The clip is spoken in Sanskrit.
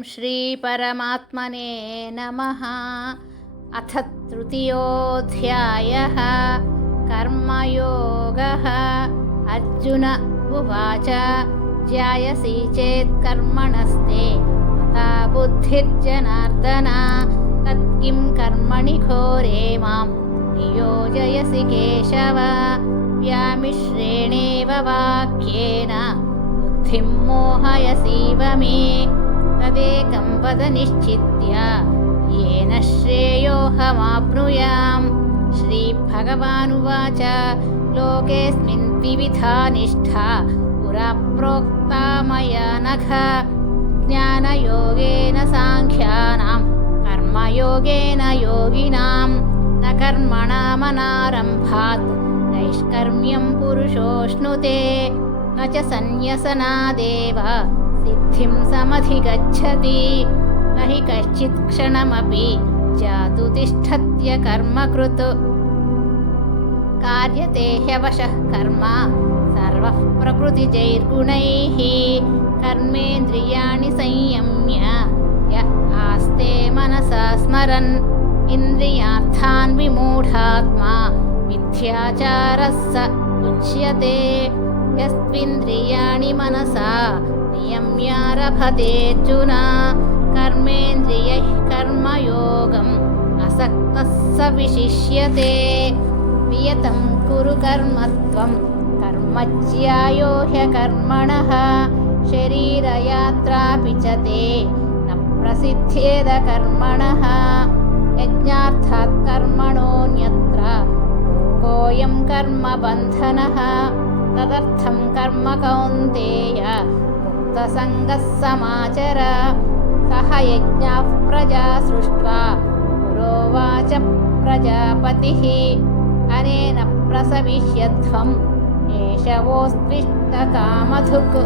श्रीपरमात्मने नमः। अथ तृतीयोऽध्यायः। कर्मयोगः। अर्जुन उवाच ज्यायसि चेत् कर्मणस्ते मता बुद्धिर्जनार्दन तत्किं कर्मणि घोरे मां नियोजयसि केशव। व्यामिश्रेणेव वाक्येन बुद्धिं मोहयसीव मे तदेकं वद निश्चित्य येन श्रेयोऽहमाप्नुयाम्। श्रीभगवानुवाच लोकेऽस्मिन् द्विविधा निष्ठा पुरा प्रोक्ता मया नघ। ज्ञानयोगेन साङ्ख्यानां कर्मयोगेन योगिनां न कर्मणामनारम्भात् नैष्कर्म्यं पुरुषोऽश्नुते न च सन्न्यसनादेव सिद्धिं समधिगच्छति न हि कश्चित् क्षणमपि जातु तिष्ठत्य कर्मकृत्। कार्यते ह्यवशः कर्म सर्वः प्रकृतिजैर्गुणैः कर्मेन्द्रियाणि संयम्य य आस्ते मनसा स्मरन् इन्द्रियार्थान् विमूढात्मा मिथ्याचारः स उच्यते। यस्त्विन्द्रियाणि मनसा नियम्यारभतेऽर्जुन कर्मेन्द्रियैः कर्मयोगम् असक्तः स विशिष्यते। नियतं कुरु कर्म त्वं कर्मज्यायो ह्यकर्मणः शरीरयात्रापि च ते न प्रसिद्ध्येद कर्मणः। यज्ञार्थात् कर्मणोऽन्यत्र लोकोऽयं कर्मबन्धनः तदर्थं कर्म कौन्तेय मुक्तसङ्गः समाचर। सह यज्ञाः प्रजा सृष्ट्वा पुरोवाच प्रजापतिः अनेन प्रसविष्यध्वम् एष वोस्त्विष्टकामधुक्।